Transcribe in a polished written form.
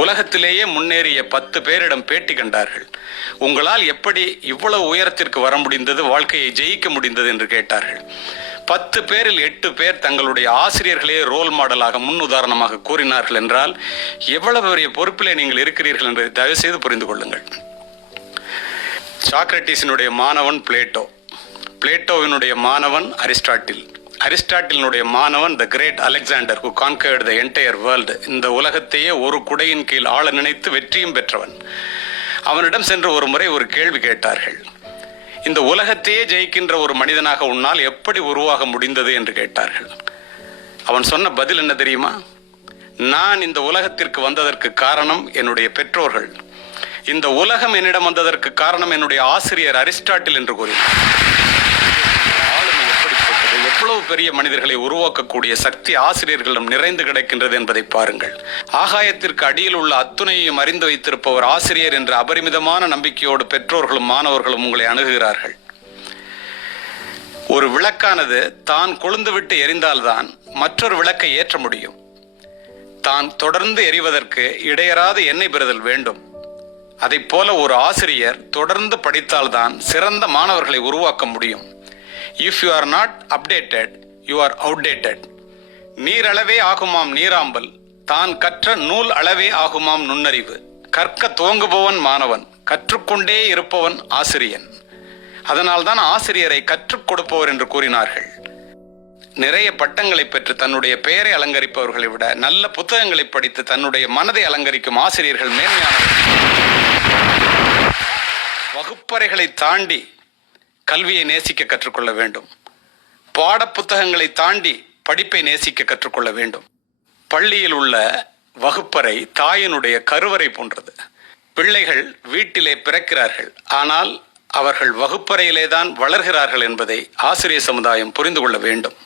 உலகத்திலேயே முன்னேறிய 10 பேரிடம் பேட்டி கண்டார்கள். உங்களால் எப்படி இவ்வளவு உயரத்திற்கு வர முடிந்தது, வாழ்க்கையை ஜெயிக்க முடிந்தது என்று கேட்டார்கள். 10 பேரில் 8 பேர் தங்களுடைய ஆசிரியர்களே ரோல் மாடலாக முன் உதாரணமாக கூறினார்கள் என்றால் எவ்வளவு பெரிய பொறுப்பிலே நீங்கள் இருக்கிறீர்கள் என்பதை தயவு செய்து புரிந்து கொள்ளுங்கள். சாக்ரட்டிஸினுடைய மாணவன் பிளேட்டோ, பிளேட்டோவினுடைய மாணவன் அரிஸ்டாட்டில், அரிஸ்டாட்டிலினுடைய மாணவன் the great Alexander who conquered the entire world. இந்த உலகத்தையே ஒரு குடையின் கீழ் ஆள நினைத்து வெற்றியும் பெற்றவன். அவனிடம் சென்று ஒரு முறை ஒரு கேள்வி கேட்டார்கள். இந்த உலகத்தையே ஜெயிக்கின்ற ஒரு மனிதனாக உன்னால் எப்படி உருவாக முடிந்தது என்று கேட்டார்கள். அவன் சொன்ன பதில் என்ன தெரியுமா? நான் இந்த உலகத்திற்கு வந்ததற்கு காரணம் என்னுடைய பெற்றோர்கள், இந்த உலகம் என்னிடம் வந்ததற்கு காரணம் என்னுடைய ஆசிரியர் அரிஸ்டாட்டில் என்று கூறினார். எவ்வளவு பெரிய மனிதர்களை உருவாக்கக்கூடிய சக்தி ஆசிரியர்களிடம் நிறைந்து கிடக்கின்றது என்பதை பாருங்கள். ஆகாயத்திற்கு அடியில் உள்ள அத்துணையையும் அறிந்து வைத்திருப்பவர் ஆசிரியர் என்ற அபரிமிதமான நம்பிக்கையோடு பெற்றோர்களும் மாணவர்களும் உங்களை அணுகுகிறார்கள். ஒரு விளக்கானது தான் கொழுந்துவிட்டு எரிந்தால்தான் மற்றொரு விளக்கை ஏற்ற முடியும். தான் தொடர்ந்து எரிவதற்கு இடையறாது எண்ணெய் பெறுதல் வேண்டும். அதை போல ஒரு ஆசிரியர் தொடர்ந்து படித்தால்தான் சிறந்த மாணவர்களை உருவாக்க முடியும். If you are not updated, you are outdated. நீரளவே ஆகுமாம் நீராம்பல், தான் கற்ற நூல் அளவே ஆகுமாம் நுண்ணறிவு. கற்க துவங்குபவன் மாணவன், கற்றுக்கொண்டே இருப்பவன் ஆசிரியன். அதனால்தான் ஆசிரியரை கற்றுக் கொடுப்பவர் என்று கூறினார்கள். நிறைய பட்டங்களை பெற்று தன்னுடைய பெயரை அலங்கரிப்பவர்களை விட நல்ல புத்தகங்களை படித்து தன்னுடைய மனதை அலங்கரிக்கும் ஆசிரியர்கள் மேன்மையானவர்கள். வகுப்பறைகளை தாண்டி கல்வியை நேசிக்க கற்றுக்கொள்ள வேண்டும். பாட புத்தகங்களை தாண்டி படிப்பை நேசிக்க கற்றுக்கொள்ள வேண்டும். பள்ளியில் உள்ள வகுப்பறை தாயினுடைய கருவறை போன்றது. பிள்ளைகள் வீட்டிலே பிறக்கிறார்கள், ஆனால் அவர்கள் வகுப்பறையிலே தான் வளர்கிறார்கள் என்பதை ஆசிரியர் சமுதாயம் புரிந்து கொள்ள வேண்டும்.